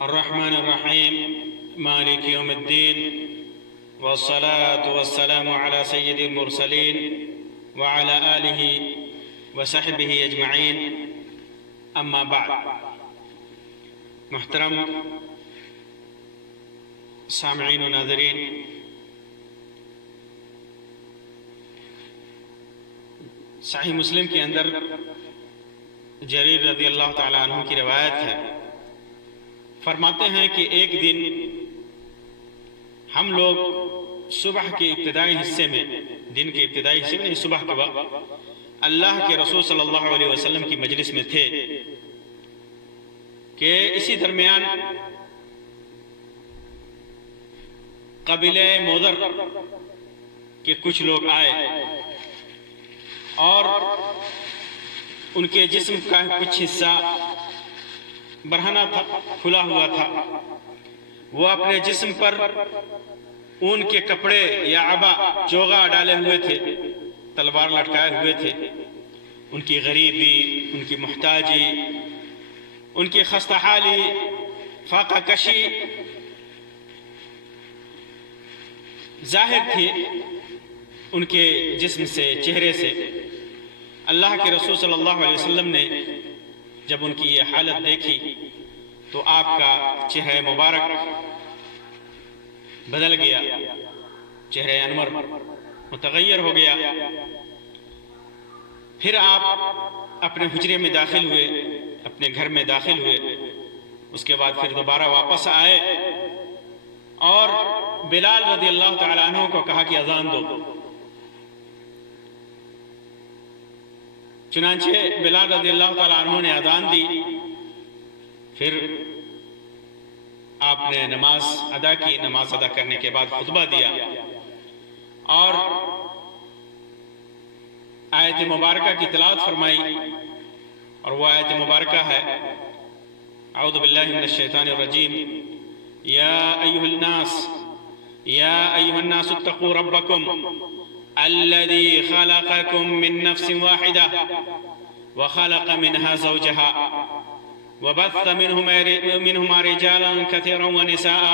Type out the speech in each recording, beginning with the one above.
الرحمن الرحيم مالك يوم الدين والصلاة والسلام على سيد المرسلين وعلى آله وصحبه أجمعين أما بعد. محترم سامعین و ناظرین، صحیح مسلم کے اندر جریر رضی اللہ تعالیٰ عنہ کی روایت ہے، فرماتے ہیں کہ ایک دن ہم لوگ صبح کے ابتدائی حصے میں، دن کے ابتدائی حصے میں صبح کے وقت اللہ کے رسول صلی اللہ علیہ وسلم کی مجلس میں تھے کہ اسی درمیان قبیلہ مودر کے کچھ لوگ آئے اور ان کے جسم کا کچھ حصہ برہنہ تھا، کھلا ہوا تھا. وہ اپنے جسم پر اون کے کپڑے یا عبا چوغا ڈالے ہوئے تھے، تلوار لٹکائے ہوئے تھے. ان کی غریبی، ان کی محتاجی، ان کی خستہ حالی، فاقہ کشی ظاہر تھی ان کے جسم سے، چہرے سے. اللہ کے رسول صلی اللہ علیہ وسلم نے جب ان کی یہ حالت دیکھی تو آپ کا چہرہ مبارک بدل گیا، چہرہ انور متغیر ہو گیا. پھر آپ اپنے حجرے میں داخل ہوئے، اپنے گھر میں داخل ہوئے. اس کے بعد پھر دوبارہ واپس آئے اور بلال رضی اللہ تعالیٰ عنہ کو کہا کہ اذان دو. چنانچہ بلال رضی اللہ تعالیٰ عنہ نے اذان دی. پھر آپ نے نماز ادا کی. نماز ادا کرنے کے بعد خطبہ دیا اور آیت مبارکہ کی تلاوت فرمائی، اور وہ آیت مبارکہ ہے اعوذ باللہ من الشیطان الرجیم یا ایھا الناس اتقوا ربکم الذی خلقکم من نفس واحدہ وخلق منها زوجها وبث منهما رجالا كثيرا ونساء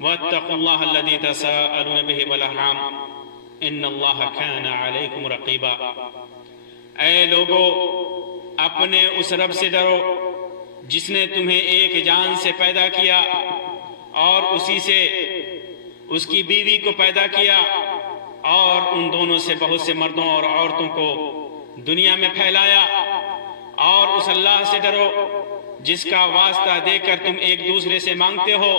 واتقوا الله الذي تساءلون به والارحام ان اللہ کان علیکم رقیبا. اے لوگو، اپنے اس رب سے ڈرو جس نے تمہیں ایک جان سے پیدا کیا اور اسی سے اس کی بیوی کو پیدا کیا اور ان دونوں سے بہت سے مردوں اور عورتوں کو دنیا میں پھیلایا. اور اس اللہ سے ڈرو جس کا واسطہ دے کر تم ایک دوسرے سے مانگتے ہو،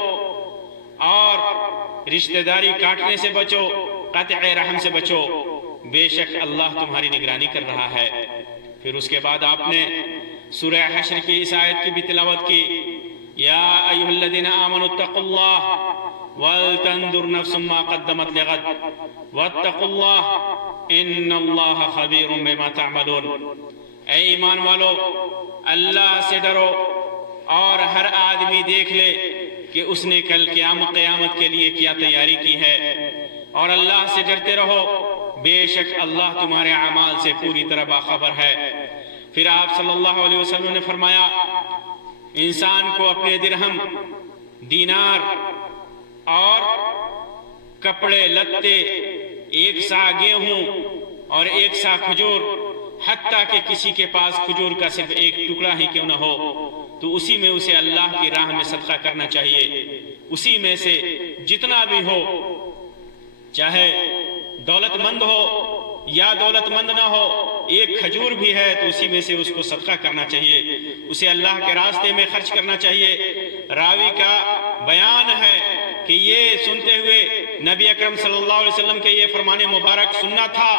اور رشتہ داری کاٹنے سے بچو، قطع رحم سے بچو، بے شک اللہ تمہاری نگرانی کر رہا ہے. پھر اس کے بعد آپ نے سورہ حشر کی اس آیت کی بھی تلاوت کی، یا ایھا الذین آمنوا اتقوا اللہ ولتنظر نفس ما قدمت لغد واتقوا اللہ ان اللہ خبیر بما تعملون. اے ایمان والو، اللہ سے ڈرو اور ہر آدمی دیکھ لے کہ اس نے کل قیامت کے لیے کیا تیاری کی ہے، اور اللہ سے ڈرتے رہو، بے شک اللہ تمہارے اعمال سے پوری طرح باخبر ہے. پھر آپ صلی اللہ علیہ وسلم نے فرمایا، انسان کو اپنے درہم، دینار اور کپڑے لتے، ایک سا گیہوں اور ایک سا کھجور، حتیٰ کہ کسی کے پاس کھجور کا صرف ایک ٹکڑا ہی کیوں نہ ہو، تو اسی میں اسے اللہ کی راہ میں صدقہ کرنا چاہیے. اسی میں سے جتنا بھی ہو، چاہے دولت مند ہو یا دولت مند نہ ہو، ایک کھجور بھی ہے تو اسی میں سے اس کو صدقہ کرنا چاہیے، اسے اللہ کے راستے میں خرچ کرنا چاہیے. راوی کا بیان ہے کہ یہ سنتے ہوئے نبی اکرم صلی اللہ علیہ وسلم کے یہ فرمان مبارک سننا تھا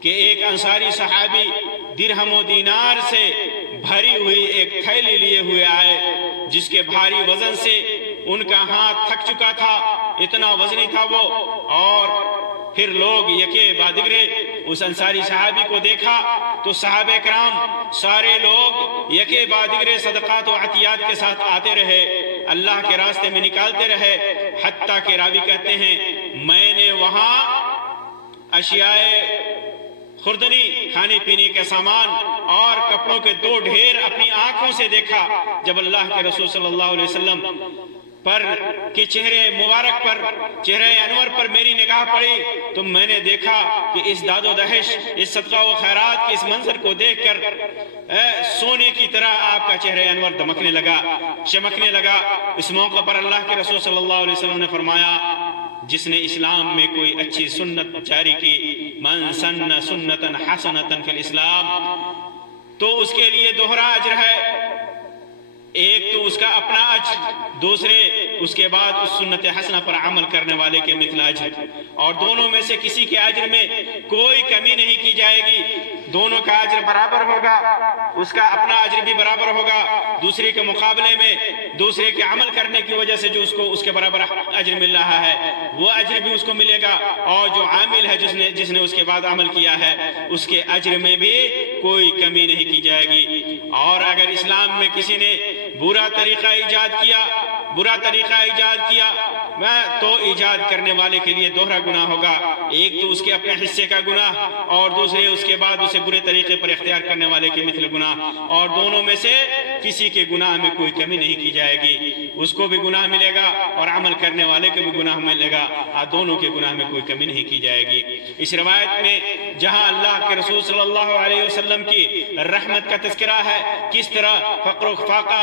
کہ ایک انصاری صحابی درہم و دینار سے بھری ہوئی ایک تھیلی لیے ہوئے آئے، جس کے بھاری وزن سے ان کا ہاتھ تھک چکا تھا، اتنا وزنی تھا وہ. اور پھر لوگ یکے بعدگرے اس انصاری صحابی کو دیکھا تو صحابہ کرام سارے لوگ یکے بعدگرے صدقات و عطیات کے ساتھ آتے رہے، اللہ کے راستے میں نکالتے رہے، حتیٰ کہ راوی کہتے ہیں میں نے وہاں اشیاء خوردنی، کھانے پینے کے سامان اور کپڑوں کے دو ڈھیر اپنی آنکھوں سے دیکھا۔ جب اللہ کے رسول صلی اللہ علیہ وسلم پر کہ چہرے مبارک پر، چہرے انور پر میری نگاہ پڑی تو میں نے دیکھا کہ اس داد و دہش، اس صدقہ و خیرات کے اس منظر کو دیکھ کر سونے کی طرح آپ کا چہرے انور دمکنے لگا، چمکنے لگا۔ اس موقع پر اللہ کے رسول صلی اللہ علیہ وسلم نے فرمایا، جس نے اسلام میں کوئی اچھی سنت جاری کی، من سن سنتا حسنتا فی الاسلام، تو اس کے لیے دوہرا اجر ہے۔ ایک تو اس کا اپنا اجر، دوسرے اس کے بعد اس سنت حسنہ پر عمل کرنے والے کے مثل اجر، اور دونوں میں سے کسی کے اجر میں کوئی کمی نہیں کی جائے گی، دونوں کا اجر برابر ہوگا، اس کا اپنا اجر بھی برابر ہوگا، دوسرے کے مقابلے میں دوسرے کے عمل کرنے کی وجہ سے جو اس کے برابر اجر مل رہا ہے وہ اجر بھی اس کو ملے گا، اور جو عامل ہے جس نے اس کے بعد عمل کیا ہے اس کے اجر میں بھی کوئی کمی نہیں کی جائے گی۔ اور اگر اسلام میں کسی نے برا طریقہ ایجاد کیا تو ایجاد کرنے والے کے لیے دوہرا گناہ ہوگا، ایک تو اس کے اپنے حصے کا گناہ، اور دوسرے اس کے بعد اسے برے طریقے پر اختیار کرنے والے کے مثل گناہ، اور دونوں میں سے کسی کے گناہ میں کوئی کمی نہیں کی جائے گی، اس کو بھی گناہ ملے گا اور عمل کرنے والے کو بھی گناہ ملے گا، دونوں کے گناہ میں کوئی کمی نہیں کی جائے گی۔ اس روایت میں جہاں اللہ کے رسول صلی اللہ علیہ وسلم کی رحمت کا تذکرہ ہے، کس طرح فقر و فاقہ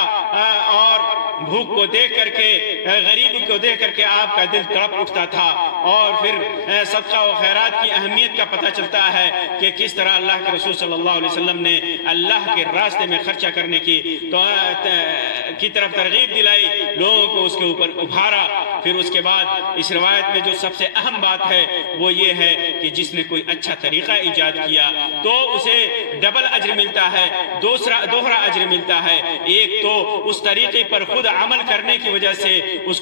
اور بھوک کو دیکھ کر کے، غریبی کو دیکھ کر کے آپ کا دل تڑپ اٹھتا تھا، اور پھر صدقہ و خیرات کی اہمیت کا پتہ چلتا ہے کہ کس طرح اللہ کے رسول صلی اللہ علیہ وسلم نے اللہ کے راستے میں خرچہ کرنے کی طرف ترغیب دلائی، لوگوں کو اس کے اوپر ابھارا۔ پھر اس کے بعد اس روایت میں جو سب سے اہم بات ہے وہ یہ ہے کہ جس نے کوئی اچھا طریقہ ایجاد کیا تو اسے ڈبل اجر ملتا ہے، دوہرا اجر ملتا ہے، ایک تو اس طریقے پر خود عمل کرنے کی وجہ سے، اس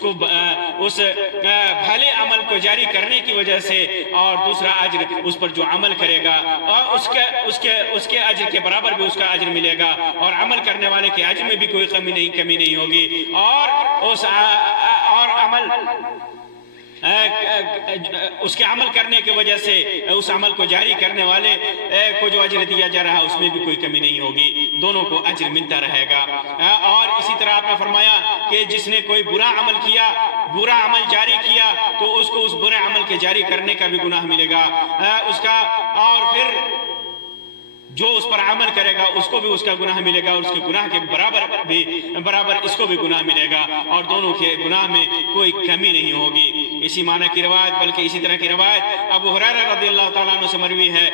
بھلے عمل کو جاری کرنے کی وجہ سے، اور دوسرا اجر اس پر جو عمل کرے گا اور اس کے اجر کے برابر بھی اس کا اجر ملے گا، اور عمل کرنے والے کے اجر میں بھی کوئی کمی نہیں ہوگی، اور عمل اس کے عمل کرنے کی وجہ سے اس عمل کو جاری کرنے والے کو جو اجر دیا جا رہا ہے اس میں بھی کوئی کمی نہیں ہوگی، دونوں کو اجر ملتا رہے گا۔ اور اسی طرح آپ نے فرمایا کہ جس نے کوئی برا عمل جاری کیا تو اس کو اس برے عمل کے جاری کرنے کا بھی گناہ ملے گا، اس کا، اور پھر جو اس پر عمل کرے گا اس کو بھی اس کا گناہ ملے گا، اور اس کے گناہ کے برابر اس کو بھی گناہ ملے گا، اور دونوں کے گناہ میں کوئی کمی نہیں ہوگی۔ اسی معنی کی روایت، بلکہ اسی طرح کی روایت ابو ہریرہ رضی اللہ تعالیٰ عنہ سے مروی ہے،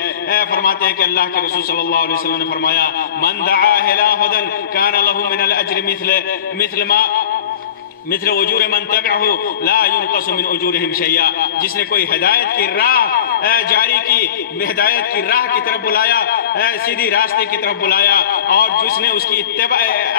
فرماتے ہیں کہ اللہ کے رسول صلی اللہ علیہ وسلم نے فرمایا، من دعا الی ھدی کان لہ من الاجر مثل اجور من تبعہ لا ينقص من اجورہم شیئا، جس نے کوئی ہدایت کی راہ جاری کی، ہدایت کی راہ کی طرف بلایا، سیدھی راستے کی طرف بلایا، اور جس نے اس کی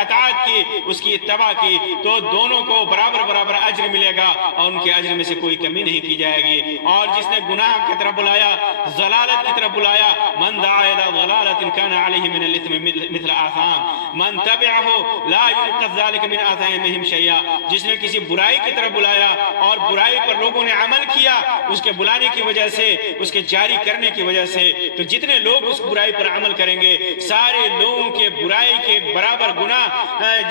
اطاعت کی، اس کی اتباع کی، تو دونوں کو برابر اجر ملے گا، اور ان کے اجر میں سے کوئی کمی نہیں کی جائے گی۔ اور جس نے گناہ کی طرف بلایا، ضلالت کی طرف بلایا، من دعا الی ضلالۃ کان علیہ من الاثم مثل آثام من تبعہ لا ينقص ذلك من آثامہم شیئا، جس نے کسی برائی کی طرف بلایا اور برائی پر لوگوں نے عمل کیا، اس کے بلانے کی وجہ سے، اس کے جاری کرنے کی وجہ سے، تو جتنے لوگ اس برائی پر عمل کریں گے سارے لوگوں کے برائی کے برابر گناہ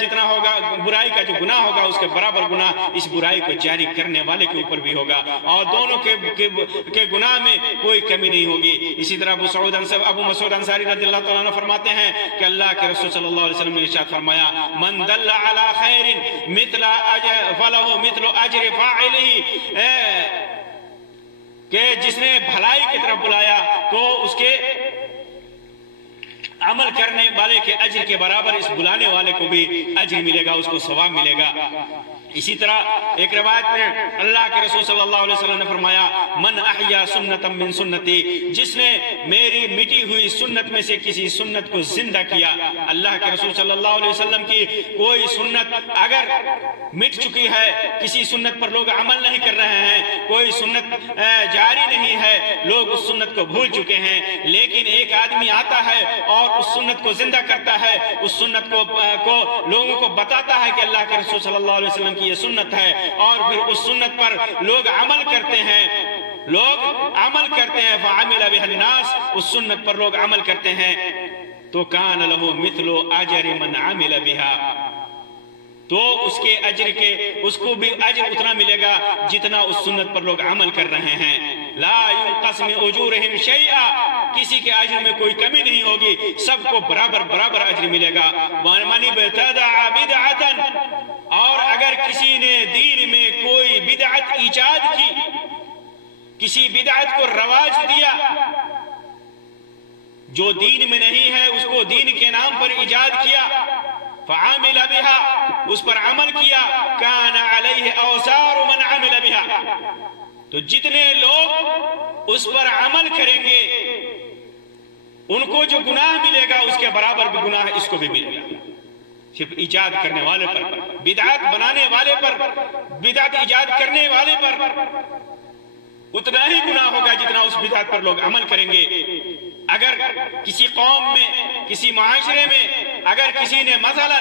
جتنا ہوگا، برائی کا جو گناہ ہوگا اس کے برابر گناہ اس برائی کو جاری کرنے والے کے اوپر بھی ہوگا، اور دونوں کے گناہ میں کوئی کمی نہیں ہوگی۔ اسی طرح ابو مسعود انصاری رضی اللہ تعالیٰ عنہ فرماتے ہیں کہ اللہ کے رسول صلی اللہ علیہ وسلم نے ارشاد فرمایا، من دل علی خیر مثل فلہ مثل اجر فاعلہ، کہ جس نے بھلائی کی طرف بلایا تو اس کے عمل کرنے والے کے اجر کے برابر اس بلانے والے کو بھی اجر ملے گا، اس کو ثواب ملے گا۔ اسی طرح ایک روایت میں اللہ کے رسول صلی اللہ علیہ وسلم نے فرمایا، من احیا سنتا من سنتی، جس نے میری مٹی ہوئی سنت میں سے کسی سنت کو زندہ کیا۔ اللہ کے رسول صلی اللہ علیہ وسلم کی کوئی سنت اگر مٹ چکی ہے، کسی سنت پر لوگ عمل نہیں کر رہے ہیں، کوئی سنت جاری نہیں ہے، لوگ اس سنت کو بھول چکے ہیں، لیکن ایک آدمی آتا ہے اور اس سنت کو زندہ کرتا ہے، اس سنت کو لوگوں کو بتاتا ہے کہ اللہ کے رسول صلی اللہ علیہ وسلم کی یہ سنت ہے، اور پھر اس سنت پر لوگ عمل کرتے ہیں، فَعَمِلَ بِهَا النَّاسِ، اس سنت پر لوگ عمل کرتے ہیں، تو کان لہو مثل اجر من عمل بها، تو اس کے اجر کے اس کو بھی اجر اتنا ملے گا جتنا اس سنت پر لوگ عمل کر رہے ہیں۔ لا ينقص من اجورهم شیئا، کسی کے اجر میں کوئی کمی نہیں ہوگی، سب کو برابر برابر اجر ملے گا۔ وَمَنِ ابْتَدَعَ بِدْعَةً، اور اگر کسی نے دین میں کوئی بدعت ایجاد کی، کسی بدعت کو رواج دیا جو دین میں نہیں ہے، اس کو دین کے نام پر ایجاد کیا، فعامل بها، اس پر عمل کیا، کان علیہ اوزار من عمل بها، تو جتنے لوگ اس پر عمل کریں گے ان کو جو گناہ ملے گا اس کے برابر بھی گناہ اس کو بھی ملے گا۔ صرف ایجاد کرنے والے پر، بدعت بنانے والے پر، بدعت ایجاد کرنے والے پر اتنا ہی گناہ ہوگا جتنا اس بدعت پر لوگ عمل کریں گے۔ اگر کسی قوم میں، کسی معاشرے میں اگر کسی نے مثلا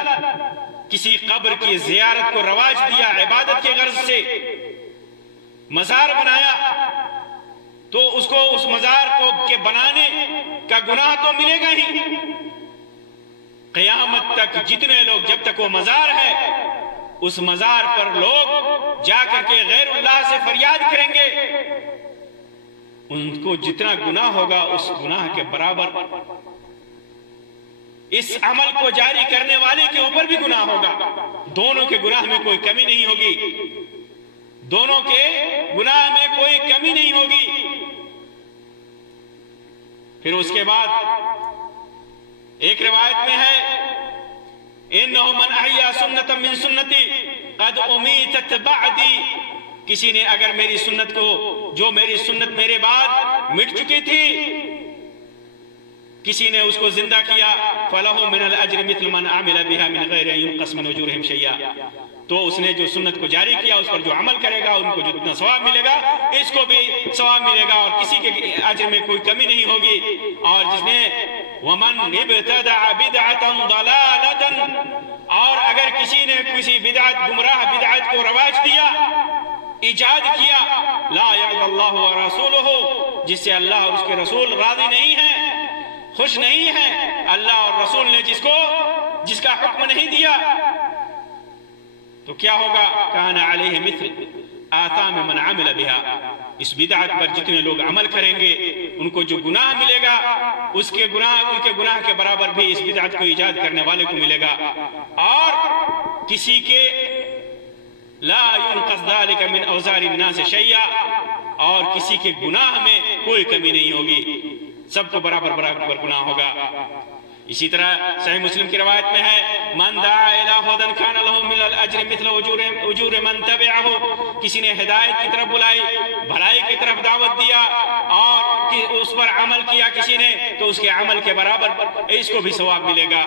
کسی قبر کی زیارت کو رواج دیا عبادت کے غرض سے، مزار بنایا، تو اس کو اس مزار کو کے بنانے کا گناہ تو ملے گا ہی، قیامت تک جتنے لوگ، جب تک وہ مزار ہے اس مزار پر لوگ جا کر کے غیر اللہ سے فریاد کریں گے، ان کو جتنا گناہ ہوگا اس گناہ کے برابر اس عمل کو جاری کرنے والے کے اوپر بھی گناہ ہوگا۔ دونوں کے گناہ میں کوئی کمی نہیں ہوگی، دونوں کے گناہ میں کوئی کمی نہیں ہوگی۔ پھر اس کے بعد ایک روایت میں ہے انہو من احیا سنتا من سنتی قد امیتت بعدی، کسی نے اگر میری سنت کو، جو میری سنت میرے بعد مٹ چکی تھی، کسی نے اس کو زندہ کیا، فَلَهُ مِنَ الْأَجْرِ مِثْلُ مَنْ عَمِلَ بِهَا مِنْ غَيْرِ أَنْ يُنْقَصَ مِنْ أُجُورِهِمْ شَيْئًا، تو اس نے جو سنت کو جاری کیا اس پر جو عمل کرے گا ان کو جتنا ثواب ملے گا اس کو بھی ثواب ملے گا، اور کسی کے اجر میں کوئی کمی نہیں ہوگی۔ اور جس نے وَمَنْ ابْتَدَعَ بِدْعَةً ضَلَالَةً، اور اگر کسی نے کسی بدعت، گمراہ بدعت کو رواج دیا، ایجاد کیا، لا يرضى الله ورسوله، جس سے اللہ اور اس کے رسول راضی نہیں ہیں، خوش نہیں ہیں، اللہ اور رسول نے جس کا حکم نہیں دیا، تو کیا ہوگا؟ کان علیہ مثل آثام من عمل بها، اس بدعت پر جتنے لوگ عمل کریں گے ان کو جو گناہ ملے گا اس کے گناہ، ان کے گناہ کے برابر بھی اس بدعت کو ایجاد کرنے والے کو ملے گا، اور کسی کے لا ينقص ذلك من اوزار الناس شیئا، اور کسی کے گناہ میں کوئی کمی نہیں ہوگی، سب کو برابر برابر گناہ ہوگا۔ اسی طرح صحیح مسلم کی روایت میں ہے من دعا الی ھدی کان لہ من الاجر مثل اجور من تبعہ، کسی نے ہدایت کی طرف بلائی، بھلائی کی طرف دعوت دیا اور اس پر عمل کیا کسی نے، تو اس کے عمل کے برابر اس کو بھی ثواب ملے گا۔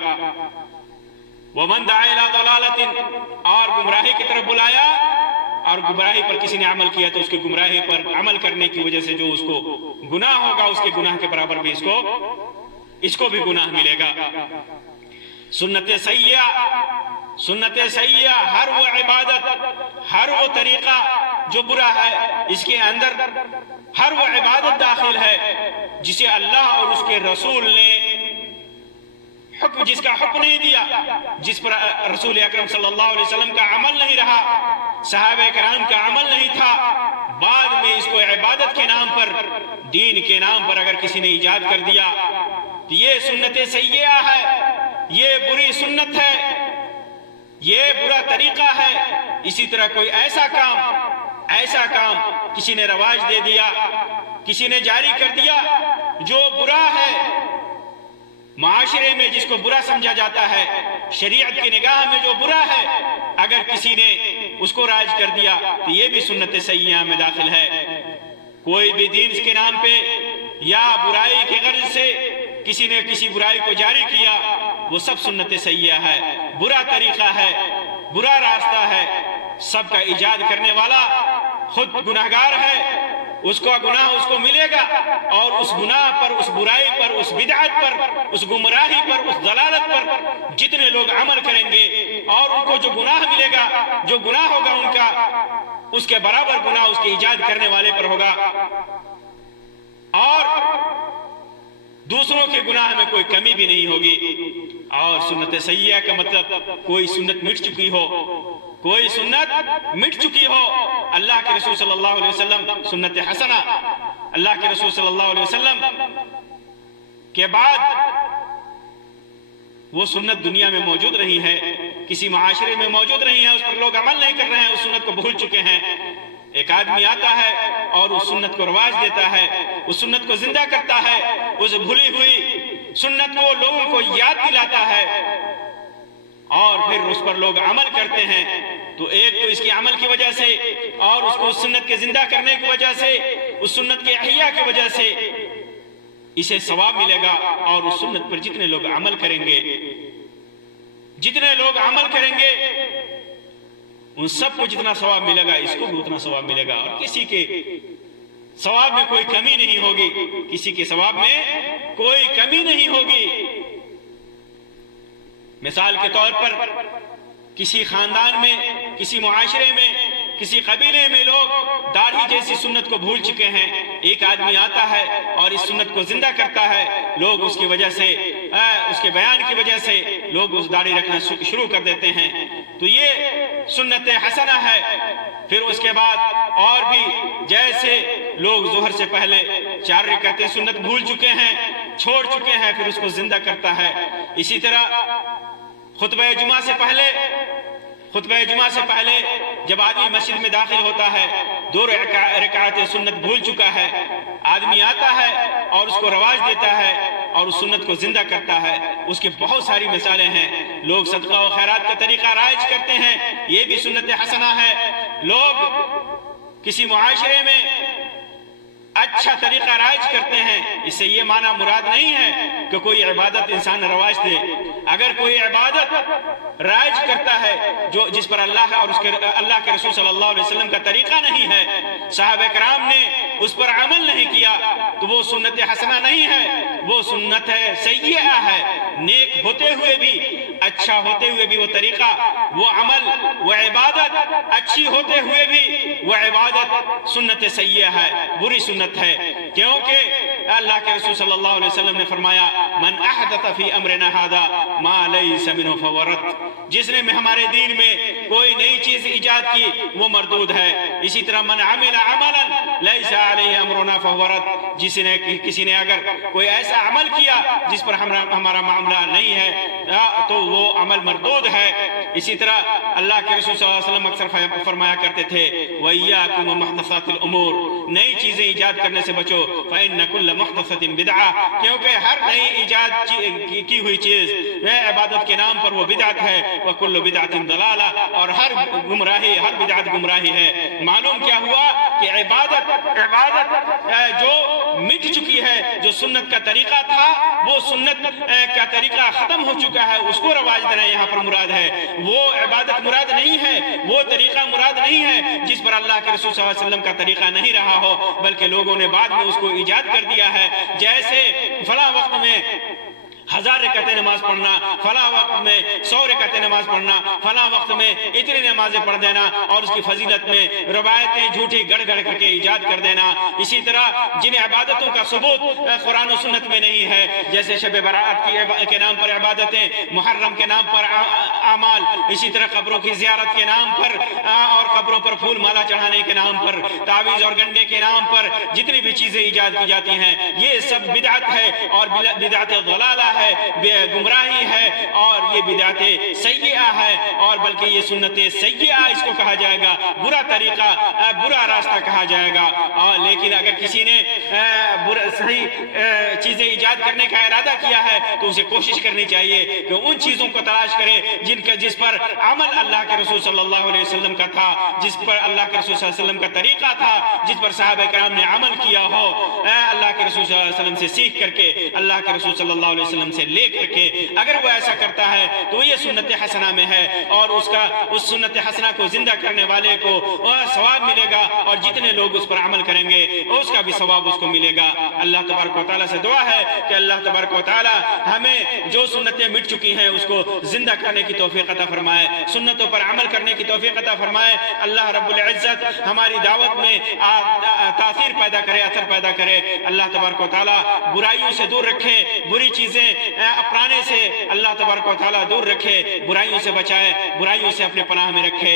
ومن دعا الی ضلالۃ، اور گمراہی کی طرف بلایا اور گمراہی پر کسی نے عمل کیا تو اس کے گمراہی پر عمل کرنے کی وجہ سے جو اس کو گناہ ہوگا اس کے گناہ کے برابر بھی اس کو بھی گناہ ملے گا۔ سنت سیئہ، ہر وہ عبادت، ہر وہ طریقہ جو برا ہے، اس کے اندر ہر وہ عبادت داخل ہے جسے اللہ اور اس کے رسول نے حکم، جس کا حکم نہیں دیا، جس پر رسول اکرم صلی اللہ علیہ وسلم کا عمل نہیں رہا، صحابہ کرام کا عمل نہیں تھا، بعد میں اس کو عبادت کے نام پر، دین کے نام پر اگر کسی نے ایجاد کر دیا تو یہ سنت سیئہ ہے، یہ بری سنت ہے، یہ برا طریقہ ہے۔ اسی طرح کوئی ایسا کام کسی نے رواج دے دیا، کسی نے جاری کر دیا جو برا ہے، معاشرے میں جس کو برا سمجھا جاتا ہے، شریعت کی نگاہ میں جو برا ہے، اگر کسی نے اس کو رائج کر دیا تو یہ بھی سنت سیئہ میں داخل ہے۔ کوئی بھی دین کے نام پہ یا برائی کے غرض سے کسی نے کسی برائی کو جاری کیا، وہ سب سنت سیئہ ہے، برا طریقہ ہے، برا راستہ ہے، سب کا ایجاد کرنے والا خود گناہگار ہے، اس کا گناہ اس کو ملے گا، اور اس گناہ پر، اس برائی پر، اس بدعت پر، اس گمراہی پر، اس ضلالت پر جتنے لوگ عمل کریں گے اور ان کو جو گناہ ملے گا، جو گناہ ہوگا ان کا، اس کے برابر گناہ اس کے ایجاد کرنے والے پر ہوگا۔ اور دوسروں کے گناہ میں کوئی کمی بھی نہیں ہوگی۔ اور سنت سیئہ کا مطلب کوئی سنت مٹ چکی ہو، کوئی سنت مٹ چکی ہو۔ اللہ کے رسول صلی اللہ علیہ وسلم سنت حسنہ، اللہ کے رسول صلی اللہ علیہ وسلم کے بعد وہ سنت دنیا میں موجود رہی ہے، کسی معاشرے میں موجود رہی ہے، اس پر لوگ عمل نہیں کر رہے ہیں، اس سنت کو بھول چکے ہیں۔ ایک آدمی آتا ہے اور اس سنت کو رواج دیتا ہے، اس سنت کو زندہ کرتا ہے، اس بھولی ہوئی سنت کو لوگوں کو یاد دلاتا ہے، اور پھر اس پر لوگ عمل کرتے ہیں۔ تو ایک تو اس کے عمل کی وجہ سے، اور اس کو اس سنت کے زندہ کرنے کی وجہ سے، اس سنت کے احیاء کی وجہ سے اسے ثواب ملے گا، اور اس سنت پر جتنے لوگ عمل کریں گے، جتنے لوگ عمل کریں گے، ان سب کو جتنا ثواب ملے گا اس کو بھی اتنا ثواب ملے گا، اور کسی کے ثواب میں کوئی کمی نہیں ہوگی، کسی کے ثواب میں کوئی کمی نہیں ہوگی۔ مثال کے طور پر کسی خاندان میں، کسی معاشرے میں، کسی قبیلے میں لوگ داڑھی جیسی سنت کو بھول چکے ہیں، ایک آدمی آتا ہے اور اس سنت کو زندہ کرتا ہے، لوگ اس کی وجہ سے، اس کے بیان کی وجہ سے لوگ اس داڑھی رکھنا شروع کر دیتے ہیں، تو یہ سنت حسنہ ہے۔ پھر اس کے بعد اور بھی جیسے لوگ ظہر سے پہلے 4 رکعتیں سنت بھول چکے ہیں، چھوڑ چکے ہیں، پھر اس کو زندہ کرتا ہے۔ اسی طرح خطبہ جمعہ سے پہلے جب آدمی مسجد میں داخل ہوتا ہے، 2 رکعتیں سنت بھول چکا ہے، آدمی آتا ہے اور اس کو رواج دیتا ہے اور اس سنت کو زندہ کرتا ہے۔ اس کی بہت ساری مثالیں ہیں۔ لوگ صدقہ و خیرات کا طریقہ رائج کرتے ہیں، یہ بھی سنت حسنہ ہے۔ لوگ کسی معاشرے میں اچھا طریقہ رائج کرتے ہیں، اس سے یہ معنی مراد نہیں ہے کہ کوئی عبادت انسان رواج دے۔ اگر کوئی عبادت رائج کرتا ہے جس پر اللہ اور اللہ کے رسول صلی اللہ علیہ وسلم کا طریقہ نہیں ہے، صحابہ کرام نے اس پر عمل نہیں کیا، تو وہ سنت حسنہ نہیں ہے، وہ سنت سیئہ ہے۔ نیک ہوتے ہوئے بھی، اچھا ہوتے ہوئے بھی وہ طریقہ، وہ عمل، وہ عبادت اچھی ہوتے ہوئے بھی وہ عبادت سنت سیئہ ہے، بری سنت ہے۔ کیونکہ اللہ کے رسول صلی اللہ علیہ وسلم نے فرمایا من احدث فی امرنا ھذا ما لیس منہ فہو رد، جس نے ہمارے دین میں کوئی نئی چیز ایجاد کی وہ مردود ہے۔ اسی طرح من عمل عملا لیس علیہ امرنا فہو رد، کسی نے اگر کوئی ایسا عمل کیا جس پر ہمارا معاملہ نہیں ہے تو وہ عمل مردود ہے۔ اسی طرح اللہ کے رسول صلی اللہ علیہ وسلم اکثر فرمایا کرتے تھے وَإِيَّاكُمْ وَمُحْدَثَاتِ الْأُمُورِ، نئی چیزیں ایجاد کرنے سے بچو، فَإِنَّ كُلَّ مُحْدَثَةٍ بِدْعَةٍ، کیونکہ ہر نئی ایجاد کی ہوئی چیز عبادت کے نام پر وہ بدعت ہے، وَكُلُّ بِدْعَةٍ ضَلَالَةٍ، اور ہر گمراہی، ہر بدعت گمراہی ہے۔ معلوم کیا ہوا کہ عبادت جو مٹ چکی ہے، جو سنت کا طریقہ تھا وہ سنت کا طریقہ ختم ہو چکا ہے، اس کو رواج دینا یہاں پر مراد ہے۔ وہ عبادت مراد نہیں ہے، وہ طریقہ مراد نہیں ہے جس پر اللہ کے رسول صلی اللہ علیہ وسلم کا طریقہ نہیں رہا ہو، بلکہ لوگوں نے بعد میں اس کو ایجاد کر دیا ہے۔ جیسے فلاں وقت میں 1000 رکعتیں نماز پڑھنا، فلاں وقت میں 100 رکعتیں نماز پڑھنا، فلاں وقت میں اتنی نمازیں پڑھ دینا، اور اس کی فضیلت میں روایتیں جھوٹی گڑھ کر کے ایجاد کر دینا۔ اسی طرح جن عبادتوں کا ثبوت قرآن و سنت میں نہیں ہے، جیسے شب برات کے نام پر عبادتیں، محرم کے نام پر اعمال، اسی طرح قبروں کی زیارت کے نام پر اور قبروں پر پھول مالا چڑھانے کے نام پر، تعویذ اور گنڈے کے نام پر جتنی بھی چیزیں ایجاد کی جاتی ہیں یہ سب بدعت ہے، اور بدعت ضلالہ ہے، گمراہی ہے، اور یہ بدعت سیئہ ہے، اور بلکہ یہ سنت سیئہ اس کو کہا جائے گا، برا طریقہ، برا راستہ کہا جائے گا۔ لیکن اگر کسی نے صحیح چیزیں ایجاد کرنے کا ارادہ کیا ہے تو اسے کوشش کرنی چاہیے کہ ان چیزوں کو تلاش کرے جس پر عمل اللہ کے رسول صلی اللہ علیہ وسلم کا تھا، جس پر اللہ کے رسول صلی اللہ علیہ وسلم کا طریقہ تھا، جس پر صحابہ کرام نے عمل کیا ہو، اللہ کے رسول صلی اللہ علیہ وسلم سے سیکھ کر کے، اللہ کے رسول صلی اللہ علیہ وسلم سے لے کر کے اگر وہ ایسا کرتا ہے تو یہ سنت حسنہ میں ہے، اور اس سنت حسنہ کو زندہ کرنے والے کو ثواب ملے گا، اور جتنے لوگ اس پر عمل کریں گے اس کا بھی ثواب اس کو ملے گا۔ اللہ تبارک و تعالیٰ سے دعا ہے کہ اللہ تبارک و تعالیٰ ہمیں جو سنتیں مٹ چکی ہیں اس کو زندہ کرنے کی توفیق عطا فرمائے، سنتوں پر عمل کرنے کی توفیق عطا فرمائے۔ اللہ رب العزت ہماری دعوت میں تاثیر پیدا کرے، اثر پیدا کرے۔ اللہ تبارک و تعالیٰ برائیوں سے دور رکھے، بری چیزیں اپنانے سے اللہ تبارک و تعالیٰ دور رکھے، برائیوں سے بچائے، برائیوں سے اپنے پناہ میں رکھے،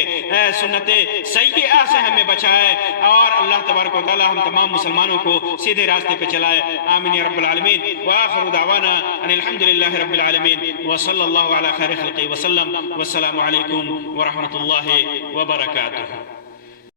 سنت سیئہ سے ہمیں بچائے، اور اللہ تبارک و تعالیٰ ہم تمام مسلمانوں کو سیدھے راستے پہ چلائے۔ آمین یا رب العالمین۔ وآخر دعوانا ان الحمدللہ رب العالمین، وصلی اللہ علی خیر خلقہ وسلم، والسلام علیکم ورحمۃ اللہ وبرکاتہ۔